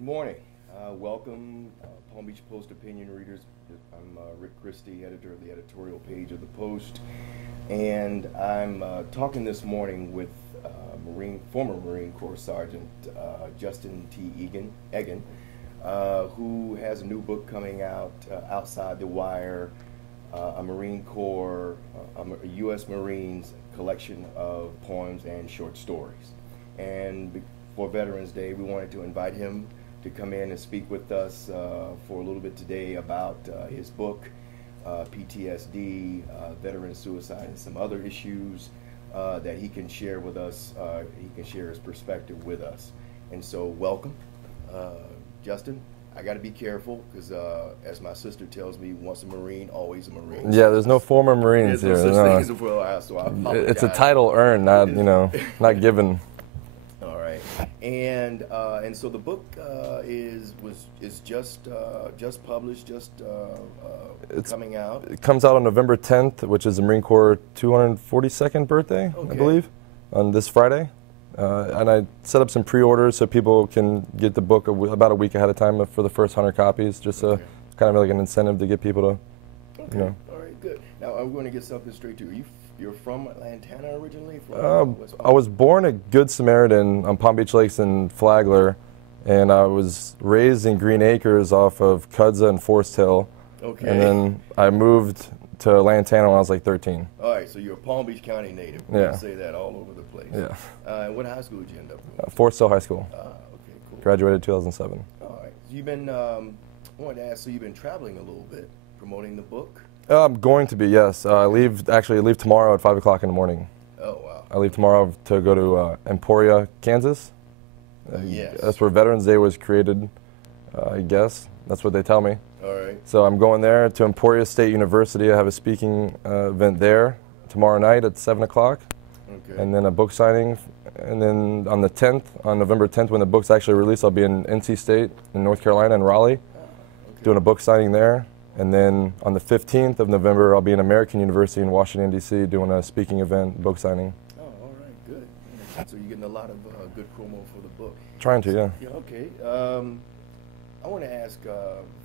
Good morning. Welcome, Palm Beach Post opinion readers. I'm Rick Christie, editor of the editorial page of the Post, and I'm talking this morning with former Marine Corps Sergeant Justin T. Eggen, who has a new book coming out, Outside the Wire, a Marine Corps, a U.S. Marines collection of poems and short stories. And for Veterans Day, we wanted to invite him to come in and speak with us for a little bit today about his book, PTSD, veteran suicide, and some other issues that he can share with us. He can share his perspective with us. And so welcome, Justin. I got to be careful because, as my sister tells me, once a Marine, always a Marine. Yeah, there's no former Marines here. No such thing as a so I apologize. It's a title earned, not not given. All right, and so the book is just published, it's coming out. It comes out on November 10th, which is the Marine Corps 242nd birthday, okay. I believe, on this Friday. And I set up some pre-orders so people can get the book about a week ahead of time for the first 100 copies, just kind of like an incentive to get people to, All right, good. Now I'm going to get something straight to you. You're from Lantana originally? I was born at Good Samaritan on Palm Beach Lakes in Flagler, and I was raised in Green Acres off of Cudza and Forest Hill. Okay. And then I moved to Lantana when I was like 13. All right, so you're a Palm Beach County native. Yeah. You can say that all over the place. Yeah. And what high school did you end up with? Forest Hill High School. Okay, cool. Graduated 2007. All right. So you've been, I wanted to ask, so you've been traveling a little bit, promoting the book? I'm going to be, yes. I leave tomorrow at 5 o'clock in the morning. Oh, wow. I leave tomorrow to go to Emporia, Kansas. Yes. That's where Veterans Day was created, I guess. That's what they tell me. All right. So I'm going there to Emporia State University. I have a speaking event there tomorrow night at 7 o'clock. Okay. And then a book signing. And then on the 10th, on November 10th, when the book's actually released, I'll be in NC State in North Carolina in Raleigh, doing a book signing there. And then on the 15th of November, I'll be in American University in Washington, D.C., doing a speaking event, book signing. Oh, all right, good. So you're getting a lot of good promo for the book. Trying to, yeah. Yeah, okay. I want to ask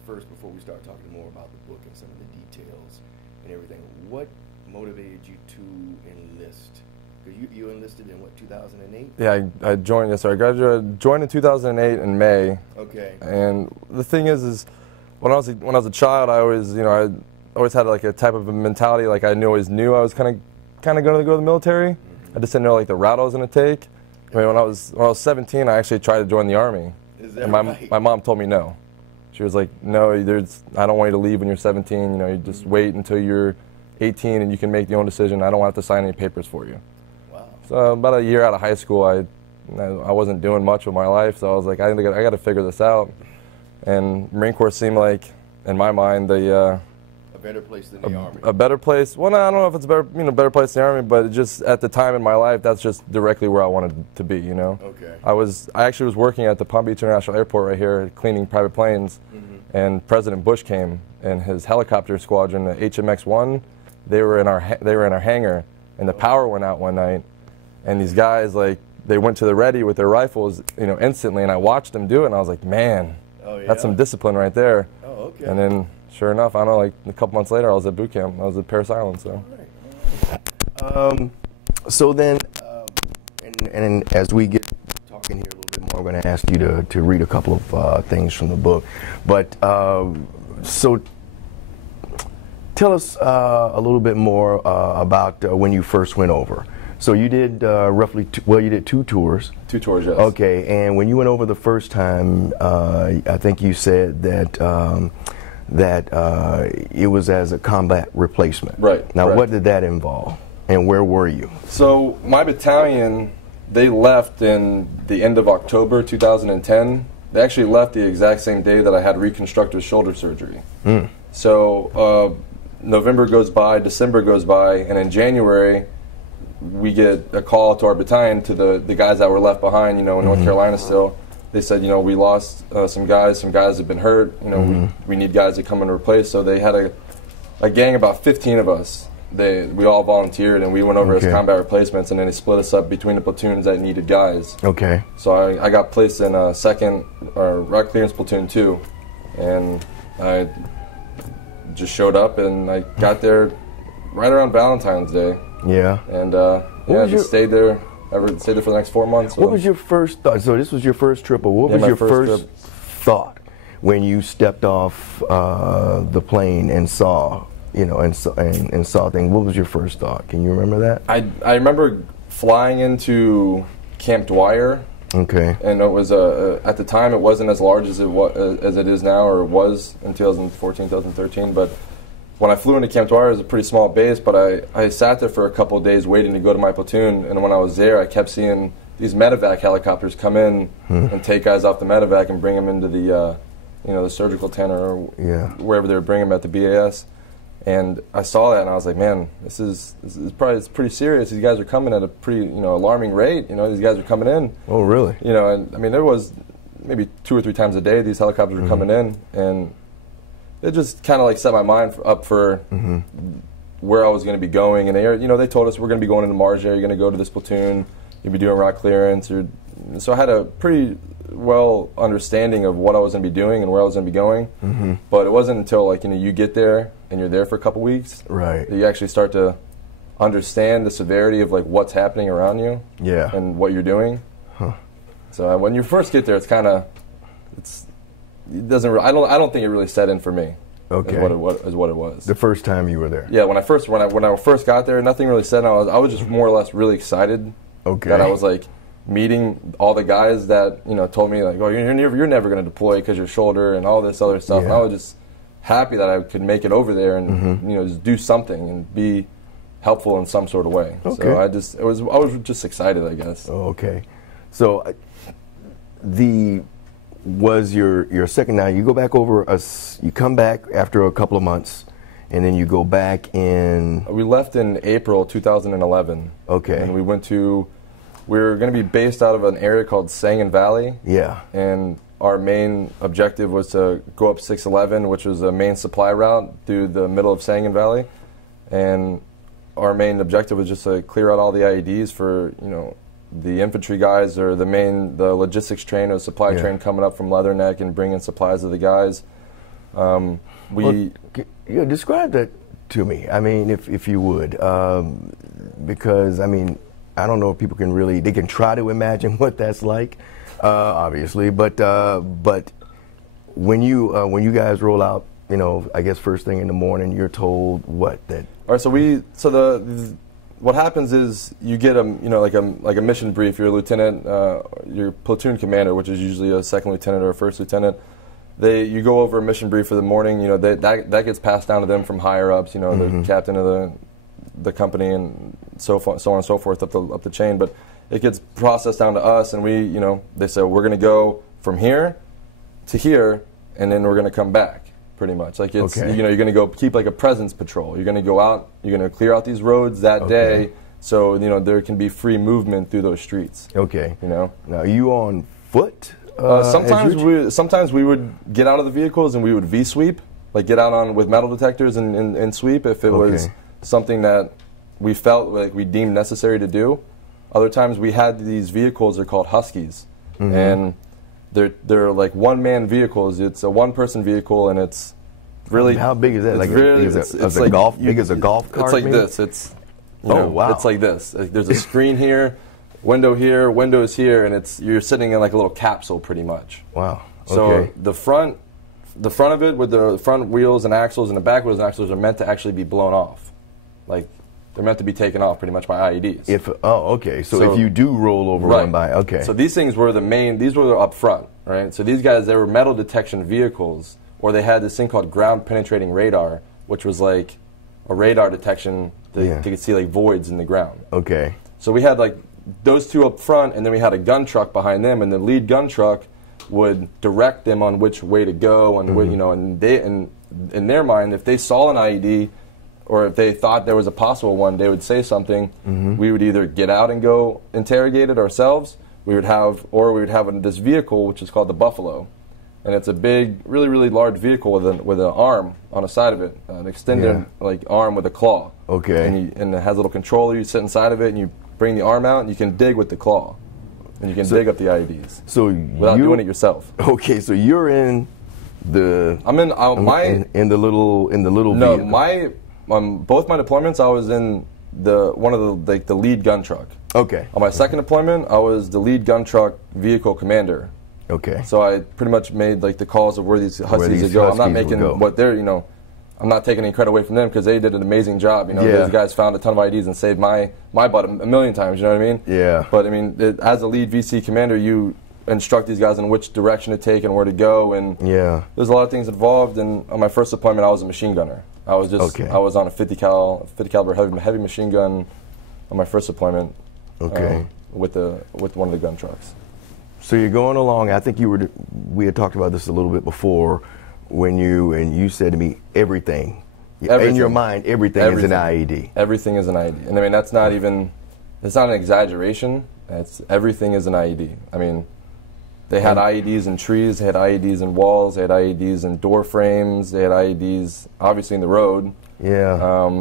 first, before we start talking more about the book and some of the details and everything, what motivated you to enlist? Because you enlisted in, what, 2008? Yeah, I joined, yes, sir. I joined in 2008 in May. Okay. And the thing is when I was a child, I always, I always had like a type of a mentality, like I always knew I was kind of going to go to the military. Mm-hmm. I just didn't know like the route I was going to take. I mean, when I was 17, I actually tried to join the Army. Is that and right? My mom told me no. She was like, no, I don't want you to leave when you're 17. You just wait until you're 18 and you can make your own decision. I don't want to sign any papers for you. Wow. So about a year out of high school, I wasn't doing much with my life, so I was like, I got to figure this out. And Marine Corps seemed like, in my mind, a better place than the Army. A better place. Well, no, I don't know if it's a better place than the Army, but just at the time in my life, that's just directly where I wanted to be. Okay. I actually was working at the Palm Beach International Airport right here, cleaning private planes, and President Bush came and his helicopter squadron, the HMX-1, they were in our hangar, and the power went out one night, and these guys they went to the ready with their rifles, instantly, and I watched them do it, and I was like, man. Oh, yeah? That's some discipline right there. Oh, okay. And then, sure enough, I don't know, like a couple months later, I was at boot camp. I was at Parris Island, so. All right. So then, and as we get talking here a little bit more, I'm going to ask you to read a couple of things from the book. But so tell us a little bit more about when you first went over. So you did you did 2 tours. 2 tours, yes. Okay, and when you went over the first time, I think you said that it was as a combat replacement. Right. Now, correct. what did that involve, and where were you? So my battalion, they left in the end of October 2010. They actually left the exact same day that I had reconstructive shoulder surgery. So November goes by, December goes by, and in January, we get a call to our battalion, to the guys that were left behind, in North Carolina still. They said, we lost some guys have been hurt, we need guys to come and replace. So they had a gang, about 15 of us, we all volunteered and we went over as combat replacements, and then they split us up between the platoons that needed guys. Okay. So I got placed in a second route clearance platoon 2, and I just showed up and I got there right around Valentine's Day. Yeah. And I just stayed there. Stayed there for the next 4 months. So. What was your first thought? So this was your first trip, or what was your first thought when you stepped off the plane and saw, and saw things? What was your first thought? Can you remember that? I remember flying into Camp Dwyer. Okay. And it was at the time it wasn't as large as it is now, or it was in 2014, 2013. But when I flew into Camp Dwyer, it was a pretty small base. But I sat there for a couple of days waiting to go to my platoon. And when I was there, I kept seeing these medevac helicopters come in and take guys off the medevac and bring them into the the surgical tent or wherever they were bringing them at the BAS. And I saw that and I was like, man, this is pretty serious. These guys are coming at a pretty alarming rate. These guys are coming in. Oh, really? And I mean, there was maybe 2 or 3 times a day these helicopters were coming in, and it just kind of like set my mind up for where I was going to be going. And they told us we're going to be going into Mars area. You're going to go to this platoon. You'll be doing route clearance. So I had a pretty well understanding of what I was going to be doing and where I was going to be going. But it wasn't until you get there and you're there for a couple weeks that you actually start to understand the severity of what's happening around you and what you're doing. So when you first get there, I don't think it really set in for me. Okay. Is what it was. The first time you were there. Yeah, when I first got there, nothing really set in. I was just more or less really excited. Okay. That I was meeting all the guys that told me oh, you're never going to deploy because your shoulder and all this other stuff. And I was just happy that I could make it over there and just do something and be helpful in some sort of way. Okay. So I was just excited, I guess. Oh, okay. So was your second, now you go back you come back after a couple of months, and then you go back in... We left in April 2011. Okay. And we were going to be based out of an area called Sangin Valley. Yeah. And our main objective was to go up 611, which was a main supply route through the middle of Sangin Valley. And our main objective was just to clear out all the IEDs for, the infantry guys, or the logistics train or supply train coming up from Leatherneck and bringing supplies to the guys. Describe that to me. I mean, if you would, because I mean, I don't know if people they can try to imagine what that's like, obviously. But when you guys roll out, I guess first thing in the morning, you're told what that. All right, what happens is you get a mission brief. You're a lieutenant, your platoon commander, which is usually a second lieutenant or a first lieutenant. You go over a mission brief for the morning. That gets passed down to them from higher ups. The captain of the company and so on and so forth up the chain. But it gets processed down to us, and they say we're going to go from here to here, and then we're going to come back. Pretty much, you're going to go keep a presence patrol. You're going to go out. You're going to clear out these roads that day, so there can be free movement through those streets. Okay. Now, are you on foot? Sometimes we would get out of the vehicles and we would V-sweep, get out with metal detectors and sweep if it was something that we felt we deemed necessary to do. Other times we had these vehicles. They're called Huskies, and they're one-man vehicles. It's a one-person vehicle, and it's really... How big is that? Big as a golf cart? It's like maybe? this. It's wow. It's like this. There's a screen here, windows here, and you're sitting in a little capsule, pretty much. Wow. Okay. So the front of it with the front wheels and axles and the back wheels and axles are meant to actually be blown off. They're meant to be taken off pretty much by IEDs. So if you do roll over one by, okay. So these things were these were up front, right? So these guys, they were metal detection vehicles, or they had this thing called ground penetrating radar, which was a radar detection to see voids in the ground. Okay. So we had those two up front, and then we had a gun truck behind them, and the lead gun truck would direct them on which way to go, and and in their mind, if they saw an IED, or if they thought there was a possible one, they would say something. We would either get out and go interrogate it ourselves. We would have this vehicle, which is called the Buffalo, and it's a big, really, really large vehicle with an arm on the side of it, an extended like arm with a claw. Okay. And it has a little controller. You sit inside of it, and you bring the arm out, and you can dig with the claw, and you can dig up the IEDs. So without doing it yourself. Okay, so you're in the. I'm in in the little No, vehicle. both my deployments, I was in one of the lead gun truck. Okay. On my second deployment, I was the lead gun truck vehicle commander. Okay. So I pretty much made like the calls of where these Huskies would go. I'm not making what they're, I'm not taking any credit away from them because they did an amazing job. Those guys found a ton of IEDs and saved my butt a million times. You know what I mean? Yeah. But I mean, as a lead VC commander, you instruct these guys on which direction to take and where to go, and there's a lot of things involved. And on my first deployment, I was a machine gunner. I was on a 50 caliber heavy machine gun on my first deployment. Okay. With one of the gun trucks. So you're going along. I think we had talked about this a little bit before when you said to me everything. In your mind, everything is an IED. Everything is an IED, and I mean that's not even. It's not an exaggeration. Everything is an IED. I mean, they had IEDs in trees. They had IEDs in walls. They had IEDs in door frames. They had IEDs obviously in the road. Yeah.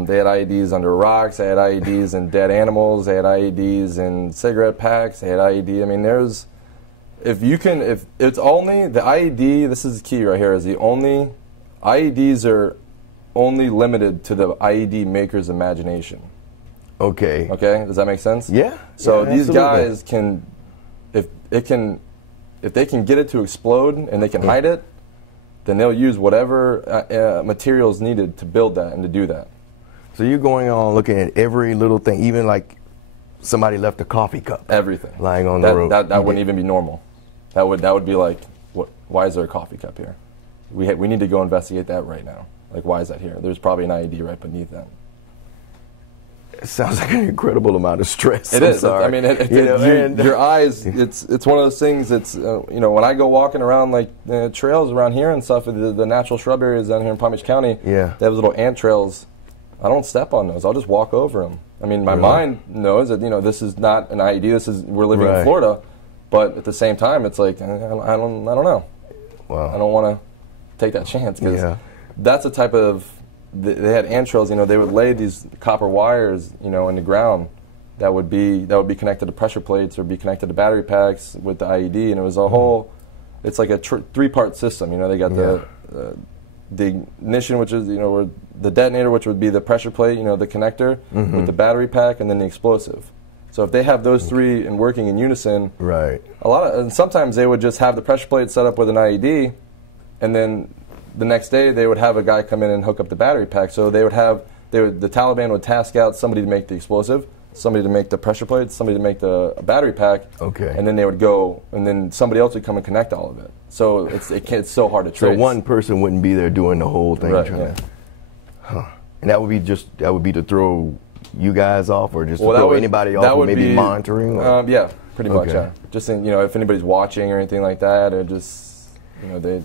They had IEDs under rocks. They had IEDs in dead animals. They had IEDs in cigarette packs. They had IED. I mean, if it's only the IED, this is the key right here, is IEDs are only limited to the IED maker's imagination. Okay. Okay, does that make sense? Yeah. So these guys can, if they can get it to explode and they can hide it, then they'll use whatever materials needed to build that and to do that. So you're going on looking at every little thing, even like somebody left a coffee cup. Everything. Lying on the road. That wouldn't even be normal. That would be like, why is there a coffee cup here? We need to go investigate that right now. Like, why is that here? There's probably an IED right beneath that. It sounds like an incredible amount of stress. It is. I mean, your eyes. It's one of those things. It's when I go walking around like trails around here and stuff, the natural shrub areas down here in Palm Beach County. Yeah. They have little ant trails. I don't step on those. I'll just walk over them. I mean, my mind knows that this is not an IED. We're living in Florida, but at the same time, it's like I don't know. Wow. I don't want to take that chance because that's the type of. They had ant trails. They would lay these copper wires, in the ground that would be connected to pressure plates or be connected to battery packs with the IED, and it was a whole. It's like a three-part system. They got the ignition, which is where the detonator, which would be the pressure plate, the connector with the battery pack, and then the explosive. So if they have those three and working in unison, and sometimes they would just have the pressure plate set up with an IED, and then the next day they would have a guy come in and hook up the battery pack. So the Taliban would task out somebody to make the explosive, somebody to make the pressure plate, somebody to make the battery pack, and then they would go, and then somebody else would come and connect all of it. So it's so hard to trace. So one person wouldn't be there doing the whole thing, and that would be to throw you guys off, or just to throw anybody off, or maybe monitoring. Yeah, pretty much. Yeah, just if anybody's watching or anything like that, or just they.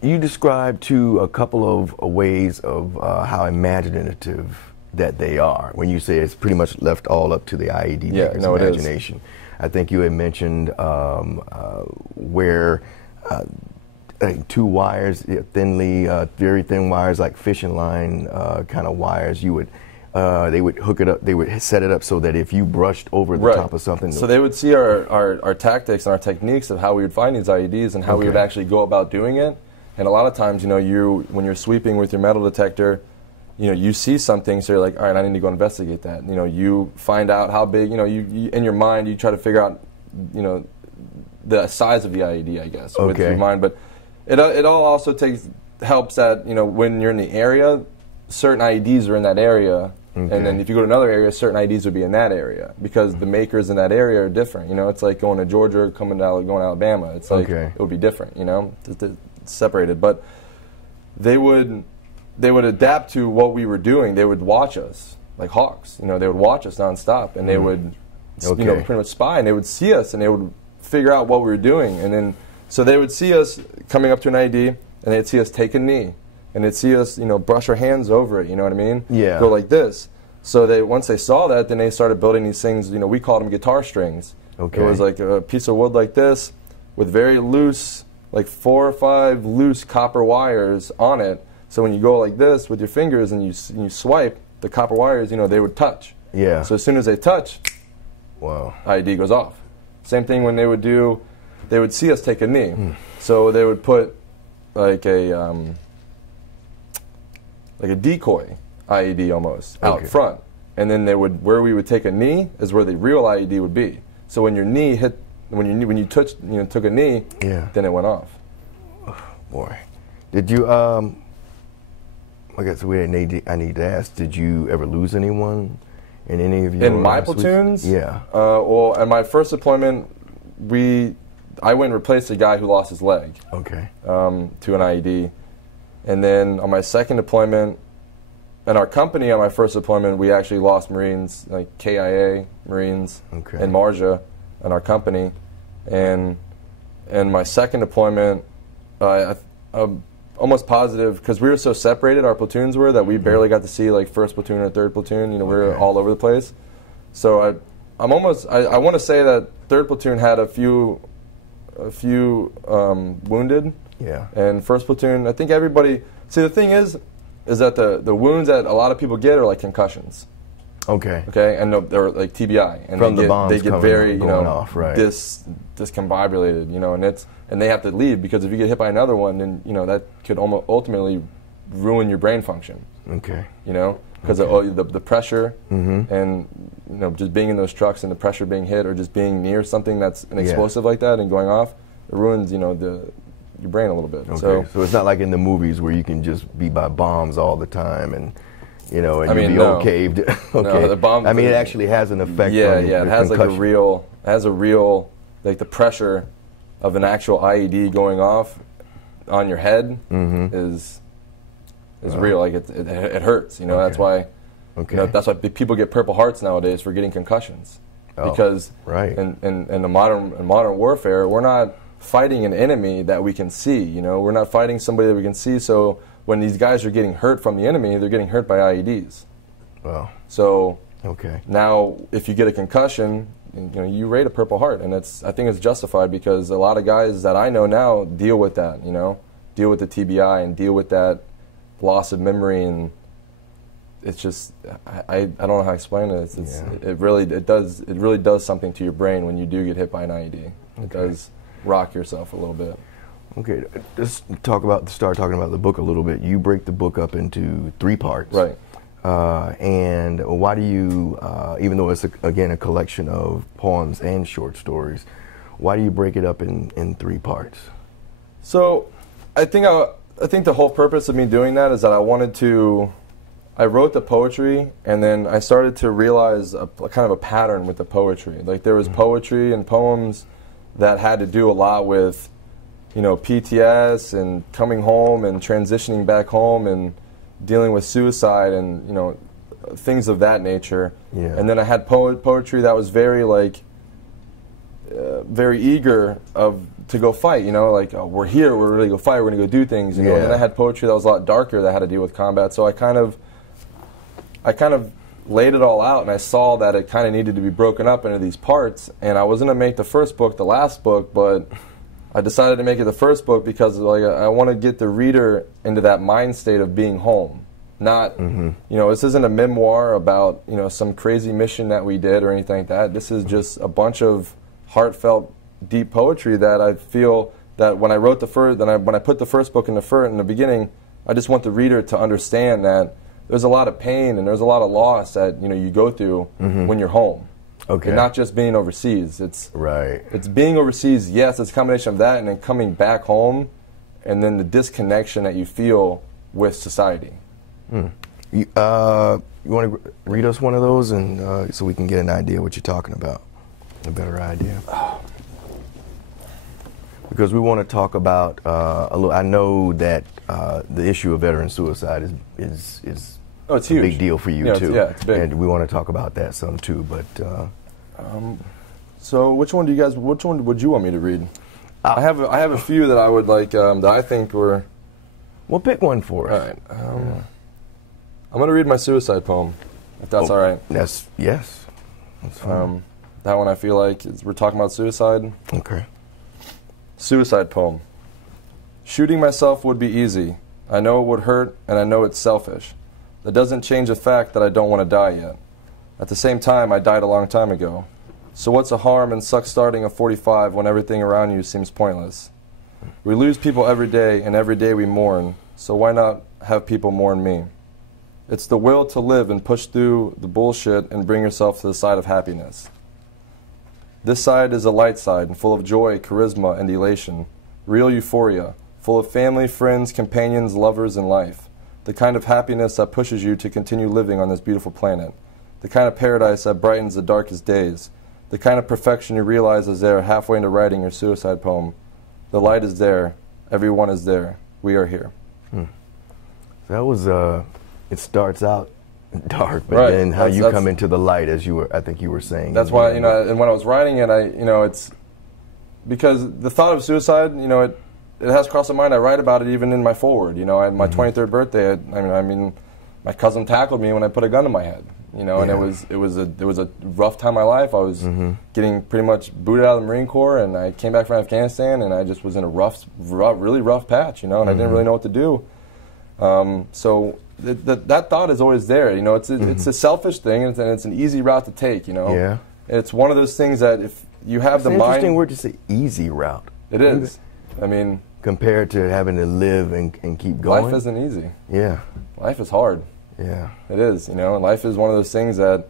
You described to a couple of ways of how imaginative that they are when you say it's pretty much left all up to the IED maker's imagination. I think you had mentioned where two wires, very thin wires, like fishing line kind of wires, they would hook it up, they would set it up so that if you brushed over the top of something. So they would see our tactics and our techniques of how we would find these IEDs and how we would actually go about doing it. And a lot of times, when you're sweeping with your metal detector, you see something, so you're like, all right, I need to go investigate that. You find out how big, you in your mind, you try to figure out, the size of the IED, I guess, with your mind. But it all also helps that, when you're in the area, certain IEDs are in that area. And then if you go to another area, certain IEDs would be in that area because the makers in that area are different. It's like going to Georgia or going to Alabama. It's like, it would be different, separated, but they would adapt to what we were doing. They would watch us like hawks. They would watch us nonstop, and they would, pretty much spy, and they would see us, and they would figure out what we were doing, and then so they would see us coming up to an IED, and they'd see us take a knee, and they'd see us, brush our hands over it. You know what I mean? Yeah. Go like this. So once they saw that, then they started building these things. We called them guitar strings. Okay. It was like a piece of wood like this with very loose like 4 or 5 loose copper wires on it. So when you go like this with your fingers and you swipe, the copper wires, they would touch. Yeah. So as soon as they touch, wow, IED goes off. Same thing when they would see us take a knee. So they would put like a decoy IED almost out front, and then where we would take a knee is where the real IED would be. So when your knee hit, when you took a knee, then it went off. Oh, boy, did you? I guess I need to ask. Did you ever lose anyone in any of your? In my platoons? Yeah. Well, in my first deployment, I went and replaced a guy who lost his leg. Okay. To an IED, and then on my second deployment, in our company on my first deployment, we actually lost Marines, like KIA Marines in Marja, in our company, and in my second deployment, I'm almost positive, because we were so separated, our platoons were, that we barely got to see like first platoon or third platoon. We were all over the place. So I want to say that third platoon had a few wounded. Yeah. And first platoon, I think everybody. See, the thing is that the wounds that a lot of people get are like concussions. Okay. Okay, and they're like TBI, and from the bombs they get very off, right. discombobulated, and they have to leave, because if you get hit by another one, then that could ultimately ruin your brain function. Okay. Because of the pressure and just being in those trucks and the pressure being hit, or just being near something that's an explosive like that and going off, it ruins your brain a little bit. Okay. So it's not like in the movies where you can just be by bombs all the time and and you'll be all caved. Okay. No, the bomb. I mean, it actually has an effect. Yeah, on yeah. It has concussion. a real like the pressure of an actual IED going off on your head is real. Like it hurts. That's why. Okay. That's why people get Purple Hearts nowadays for getting concussions. Because in the modern warfare, we're not fighting an enemy that we can see. We're not fighting somebody that we can see. So when these guys are getting hurt from the enemy, they're getting hurt by IEDs. Wow. So now, if you get a concussion, you rate a Purple Heart, and I think it's justified, because a lot of guys that I know now deal with that. Deal with the TBI and deal with that loss of memory, and it's just I don't know how to explain it. It really does something to your brain when you do get hit by an IED. It does rock yourself a little bit. Okay, let's start talking about the book a little bit. You break the book up into 3 parts. Right. And why do you, even though it's, again, a collection of poems and short stories, why do you break it up in 3 parts? So I think the whole purpose of me doing that is that I wrote the poetry, and then I started to realize a kind of a pattern with the poetry. Like, there was poetry and poems that had to do a lot with PTS and coming home and transitioning back home and dealing with suicide and things of that nature. Yeah. And then I had poetry that was very very eager to go fight. Like, oh, we're here, we're ready to go fight, we're going to go do things. And then I had poetry that was a lot darker that had to deal with combat. So I kind of laid it all out, and I saw that it kind of needed to be broken up into these parts. And I was going to make the first book the last book, but I decided to make it the first book because I want to get the reader into that mind state of being home. Not, this isn't a memoir about, some crazy mission that we did or anything like that. This is just a bunch of heartfelt, deep poetry that I feel that when I wrote when I put the first book in the beginning, I just want the reader to understand that there's a lot of pain and there's a lot of loss that you go through when you're home. Okay. And not just being overseas. It's being overseas. Yes, it's a combination of that, and then coming back home, and then the disconnection that you feel with society. You want to read us one of those, and so we can get an idea what you're talking about, a better idea. Because we want to talk about a little. I know that the issue of veteran suicide is it's a huge. Big deal for you too. It's big. And we want to talk about that some too. But so which one would you want me to read? I have a few that I would like that I think were. Well, pick one for us. All right. I'm going to read my suicide poem, if that's all right. Yes. That's fine. That one I feel like we're talking about suicide. Okay. Suicide poem. Shooting myself would be easy. I know it would hurt, and I know it's selfish. That doesn't change the fact that I don't want to die yet. At the same time, I died a long time ago. So what's the harm in suck starting a 45 when everything around you seems pointless? We lose people every day, and every day we mourn. So why not have people mourn me? It's the will to live and push through the bullshit and bring yourself to the side of happiness. This side is a light side and full of joy, charisma, and elation. Real euphoria, full of family, friends, companions, lovers, and life. The kind of happiness that pushes you to continue living on this beautiful planet. The kind of paradise that brightens the darkest days. The kind of perfection you realize is there halfway into writing your suicide poem. The light is there. Everyone is there. We are here. That was, it starts out dark, but right. then how you come into the light, as you were, I think you were saying. That's why, you know, and when I was writing it, it's because the thought of suicide, you know, it has crossed my mind. I write about it even in my foreword. You know, my 23rd birthday, I mean, my cousin tackled me when I put a gun to my head. You know, and it was a rough time in my life. I was getting pretty much booted out of the Marine Corps, and I came back from Afghanistan, and I just was in a really rough patch. You know, and I didn't really know what to do. So that thought is always there. You know, it's a selfish thing, and it's an easy route to take. You know, it's one of those things that if you have the mind. It's an interesting word to say, easy route. It is. I mean, compared to having to live and keep going. Life isn't easy. Yeah. Life is hard. Yeah. It is, you know, and life is one of those things that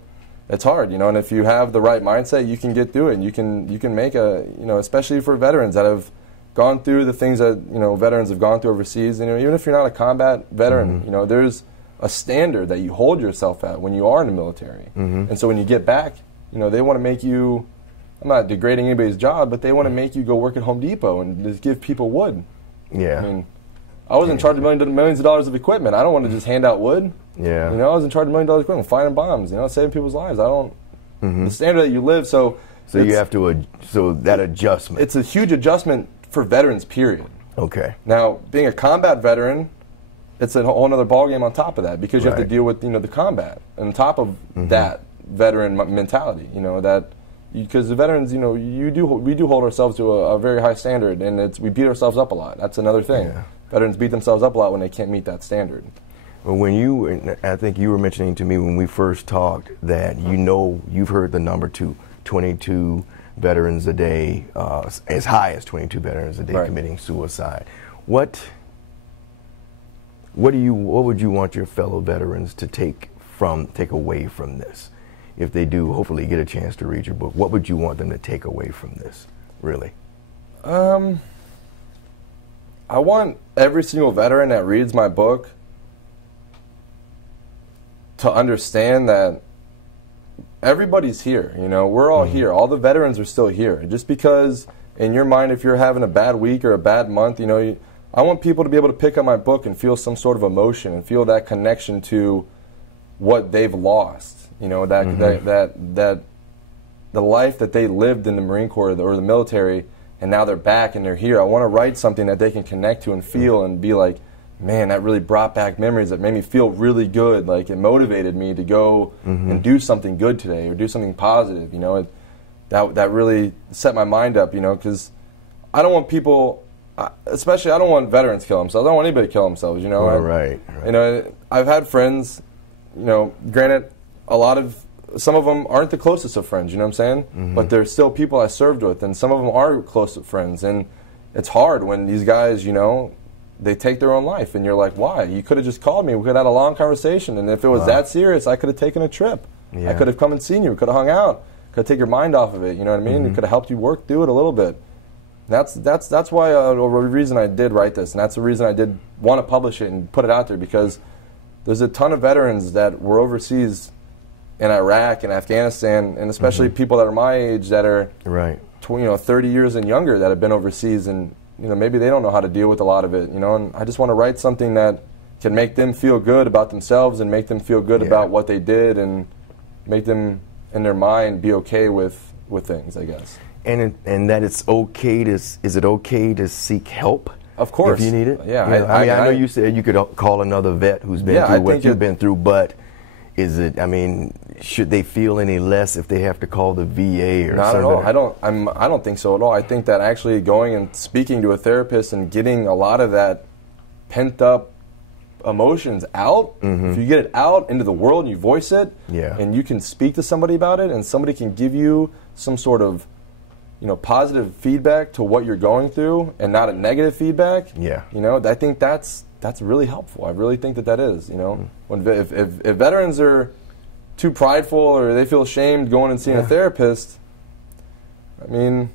it's hard, you know, and if you have the right mindset, you can get through it. You can make especially for veterans that have gone through the things that, you know, veterans have gone through overseas, you know, even if you're not a combat veteran, you know, there's a standard that you hold yourself at when you are in the military. And so when you get back, you know, they want to make you, I'm not degrading anybody's job, but they want to make you go work at Home Depot and just give people wood. Yeah. I mean, I was in charge of millions of dollars of equipment. I don't want to just hand out wood. Yeah. You know, I was in charge of $1 million equipment, firing bombs, you know, saving people's lives. I don't, the standard that you live, so you have to, so that adjustment. It's a huge adjustment for veterans, period. Okay. Now, being a combat veteran, it's a whole other ballgame on top of that, because you have to deal with, you know, the combat on top of that veteran mentality, you know, that, because the veterans, you know, we do hold ourselves to a very high standard, and we beat ourselves up a lot. That's another thing. Yeah. Veterans beat themselves up a lot when they can't meet that standard. Well, I think you were mentioning to me when we first talked that, you know, you've heard the number 22 veterans a day, as high as 22 veterans a day committing suicide. What would you want your fellow veterans to take away from this? If they do, hopefully get a chance to read your book, what would you want them to take away from this, really? I want every single veteran that reads my book to understand that everybody's here. You know, we're all here. All the veterans are still here. Just because in your mind, if you're having a bad week or a bad month, you know, I want people to be able to pick up my book and feel some sort of emotion and feel that connection to what they've lost. You know, that the life that they lived in the Marine Corps or the military, and now they're back and they're here. I want to write something that they can connect to and feel and be like, man, that really brought back memories that made me feel really good. Like, it motivated me to go and do something good today or do something positive. You know, that really set my mind up, you know, because I don't want people, especially I don't want veterans to kill themselves. I don't want anybody to kill themselves, you know. Right. You know, I've had friends, you know, granted, some of them aren't the closest of friends, you know what I'm saying? But they're still people I served with, and some of them are close friends. And it's hard when these guys, you know, they take their own life, and you're like, why? You could have just called me. We could have had a long conversation, and if it was that serious, I could have taken a trip. I could have come and seen you. We could have hung out. Could have taken your mind off of it, you know what I mean? It could have helped you work through it a little bit. That's why the reason I did write this, and that's the reason I did want to publish it and put it out there, because there's a ton of veterans that were overseas in Iraq and Afghanistan, and especially people that are my age that are 30 years and younger that have been overseas, and you know, maybe they don't know how to deal with a lot of it, you know, and I just want to write something that can make them feel good about themselves and make them feel good about what they did, and make them in their mind be okay with things, I guess. And that it's okay to, is it okay to seek help? Of course. If you need it? Yeah. You know, I know you said you could call another vet who's been through what you've been through, but is it? I mean, should they feel any less if they have to call the VA or Not something? at all. I don't think so at all. I think that actually going and speaking to a therapist and getting a lot of that pent up emotions out, if you get it out into the world and you voice it, and you can speak to somebody about it, and somebody can give you some sort of, positive feedback to what you're going through, and not a negative feedback. I think that's really helpful. I really think that is. When if veterans are too prideful or they feel ashamed going and seeing a therapist, I mean,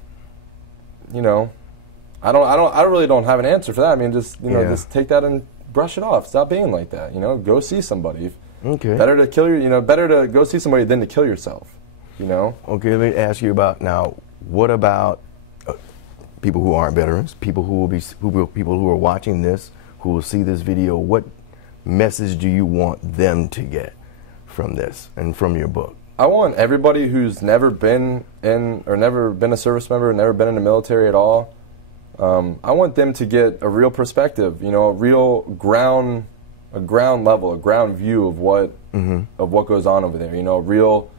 I really don't have an answer for that. I mean, just just take that and brush it off. Stop being like that. Go see somebody. Okay. Better to kill better to go see somebody than to kill yourself. Okay, let me ask you about now. What about people who aren't veterans? People who are watching this, who will see this video. What message do you want them to get from this and from your book? I want everybody who's never been in or never been a service member, never been in the military at all. I want them to get a real perspective, a real ground level, a ground view of what goes on over there. Real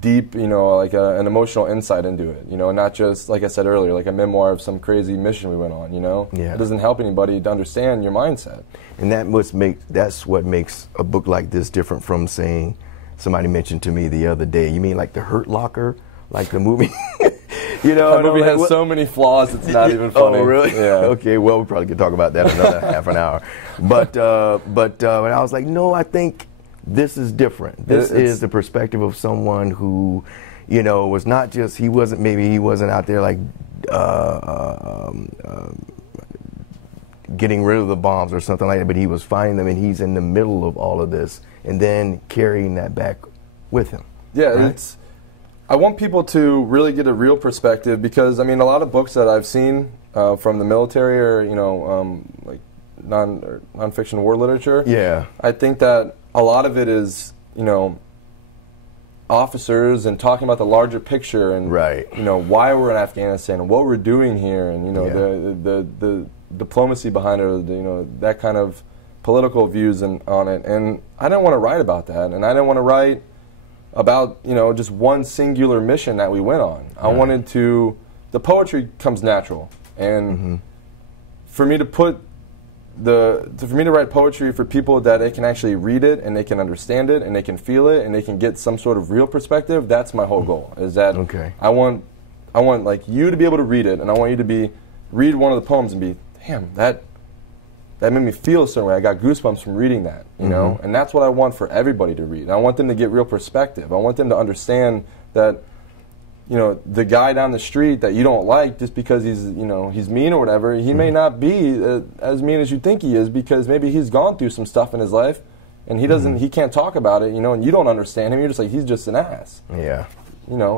deep, like an emotional insight into it. Not just, like I said earlier, like a memoir of some crazy mission we went on. It doesn't help anybody to understand your mindset. And that's what makes a book like this different from saying. Somebody mentioned to me the other day. You mean like the Hurt Locker, like the movie? That movie has so many flaws. It's not even funny. Oh, really? Yeah. Okay. Well, we probably could talk about that another half an hour. But I was like, no, I think this is different. This is the perspective of someone who, was not just he wasn't out there like getting rid of the bombs or something like that, but he was finding them, and he's in the middle of all of this, and then carrying that back with him. Yeah, right? I want people to really get a real perspective, because a lot of books that I've seen from the military or like nonfiction war literature. Yeah, I think that a lot of it is officers and talking about the larger picture and why we're in Afghanistan and what we're doing here, and the diplomacy behind it, that kind of political views on it. And I didn't want to write about that, and I didn't want to write about just one singular mission that we went on. I wanted to. The poetry comes natural, and for me to write poetry for people that they can actually read it and they can understand it and they can feel it and they can get some sort of real perspective. That's my whole goal. Is that I want like you to be able to read it, and I want you to read one of the poems and be, damn, that made me feel a certain way. I got goosebumps from reading that, and that's what I want for everybody to read. And I want them to get real perspective. I want them to understand that, the guy down the street that you don't like just because he's mean or whatever, he may not be as mean as you think he is, because maybe he's gone through some stuff in his life, and he can't talk about it, and you don't understand him. You're just like, he's just an ass. Yeah.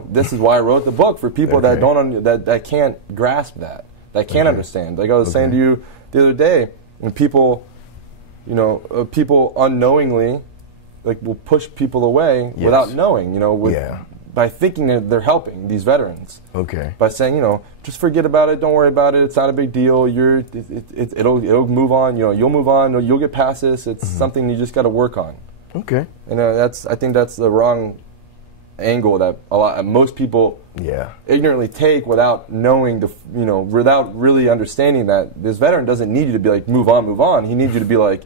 This is why I wrote the book, for people that don't that can't grasp that can't understand. Like I was saying to you the other day, when people, people unknowingly, like, will push people away without knowing, by thinking that they're helping these veterans. Okay. By saying, just forget about it, don't worry about it, it's not a big deal. It'll move on. You'll move on. You'll get past this. It's something you just got to work on. Okay. And I think that's the wrong angle that most people ignorantly take without knowing without really understanding that this veteran doesn't need you to be like, move on. He needs you to be like,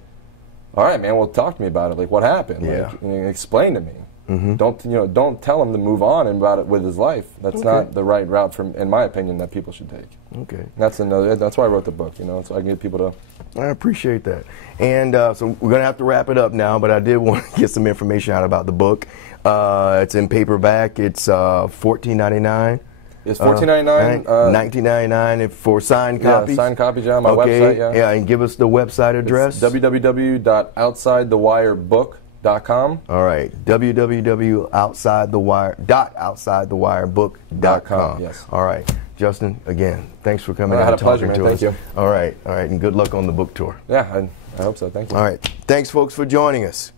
all right, man, well, talk to me about it. Like, what happened? Like, explain to me. Don't tell him to move on about it with his life. That's not the right route, in my opinion, that people should take. Okay. That's why I wrote the book, so I can get people to. I appreciate that. And so we're going to have to wrap it up now, but I did want to get some information out about the book. It's in paperback. It's $14.99. It's $14.99. $19.99 for signed copies. Signed copies, on my website. Yeah, and give us the website address. It's www.outsidethewirebook.com. All right, www.outsidethewirebook.com. Yes. All right, Justin. Again, thanks for coming out and talking to us. Thank you. All right, and good luck on the book tour. Yeah, I hope so. Thank you. All right, thanks, folks, for joining us.